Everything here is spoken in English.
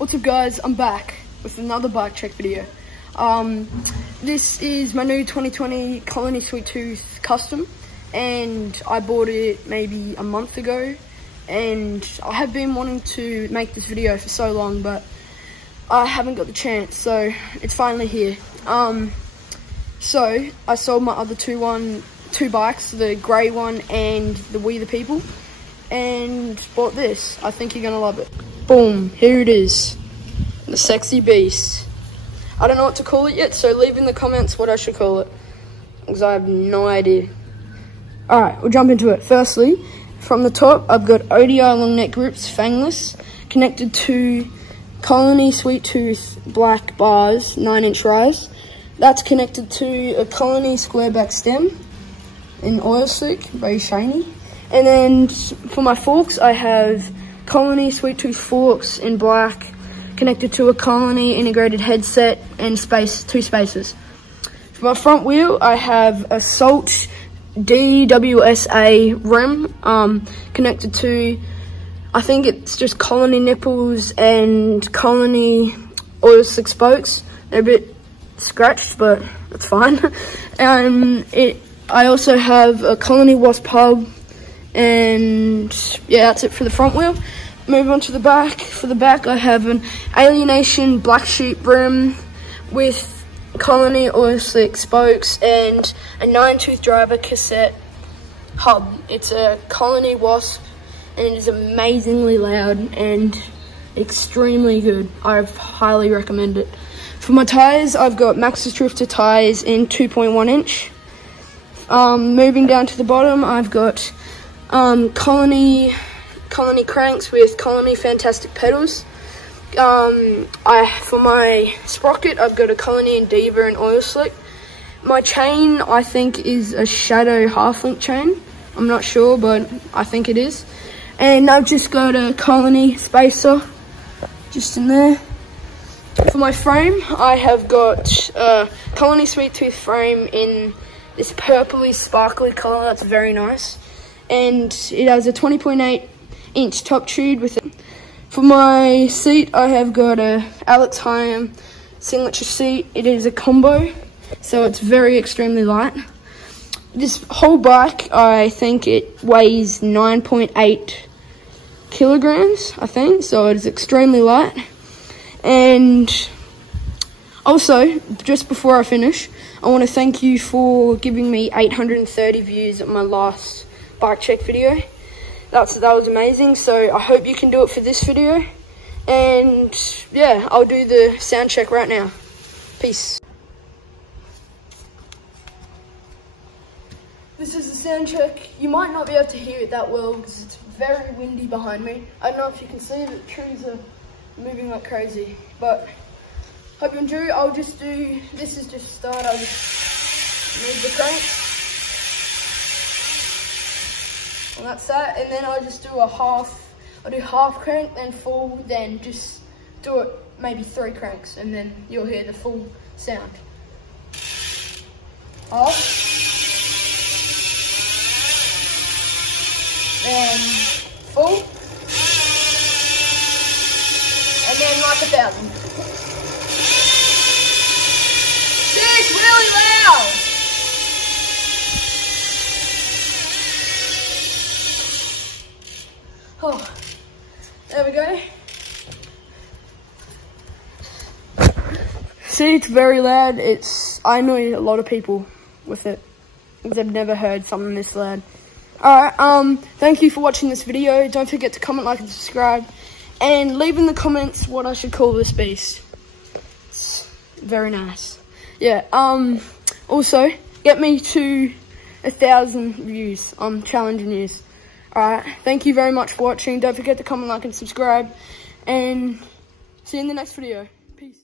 What's up guys, I'm back with another bike check video. This is my new 2020 Colony Sweet Tooth Custom, and I bought it maybe a month ago, and I have been wanting to make this video for so long, but I haven't got the chance, so it's finally here. So I sold my other two bikes, the grey one and the We the People, and bought this. I think you're gonna love it. Boom, here it is, the sexy beast. I don't know what to call it yet, so leave in the comments what I should call it, because I have no idea. Alright, we'll jump into it. Firstly, from the top, I've got ODI long neck grips, fangless, connected to Colony Sweet Tooth black bars, 9-inch rise. That's connected to a Colony square back stem in oil slick, very shiny. And then for my forks, I have Colony Sweet Tooth forks in black, connected to a Colony integrated headset and two spaces. For my front wheel, I have a Salt dws-a rim, connected to, I think it's just Colony nipples and Colony oil slick spokes. They're a bit scratched, but that's fine. I also have a Colony wasp hub, and yeah, that's it for the front wheel. Move on to the back. For the back, I have an Alienation black sheep rim with Colony oil slick spokes and a 9-tooth driver cassette hub. It's a Colony wasp, and it is amazingly loud and extremely good. I highly recommend it. For my tyres, I've got maxxis Grifter tyres in 2.1 inch. Moving down to the bottom, I've got Colony cranks with Colony fantastic pedals. For my sprocket, I've got a Colony endeavour and oil slick. My chain, I think, is a Shadow half-link chain. I'm not sure, but I think it is. And I've just got a Colony spacer just in there. For my frame, I have got a Colony Sweet Tooth frame in this purpley sparkly colour. That's very nice. And it has a 20.8 inch top tube with it. For my seat, I have got a Alex Hyam signature seat. It is a combo, so it's very extremely light. This whole bike, I think it weighs 9.8 kilograms, I think, so it is extremely light. And also, just before I finish, I want to thank you for giving me 830 views at my last bike check video. That was amazing, so I hope you can do it for this video. And yeah, I'll do the sound check right now. Peace. This is the sound check. You might not be able to hear it that well because it's very windy behind me. I don't know if you can see, the trees are moving like crazy, but hope you enjoy. I'll just do, this is just start, I'll just move the crank. And that's that, and then I'll just do I'll do half crank, then full, then just do it maybe 3 cranks, and then you'll hear the full sound. Half. Then full. And then like 1,000. It's really loud! Oh, there we go. See, it's very loud. I annoy a lot of people with it, because I've never heard something this loud. Alright, thank you for watching this video. Don't forget to comment, like, and subscribe. And leave in the comments what I should call this beast. It's very nice. Yeah, also, get me to 1,000 views. I'm challenging you. Alright, thank you very much for watching. Don't forget to comment, like, and subscribe. And see you in the next video. Peace.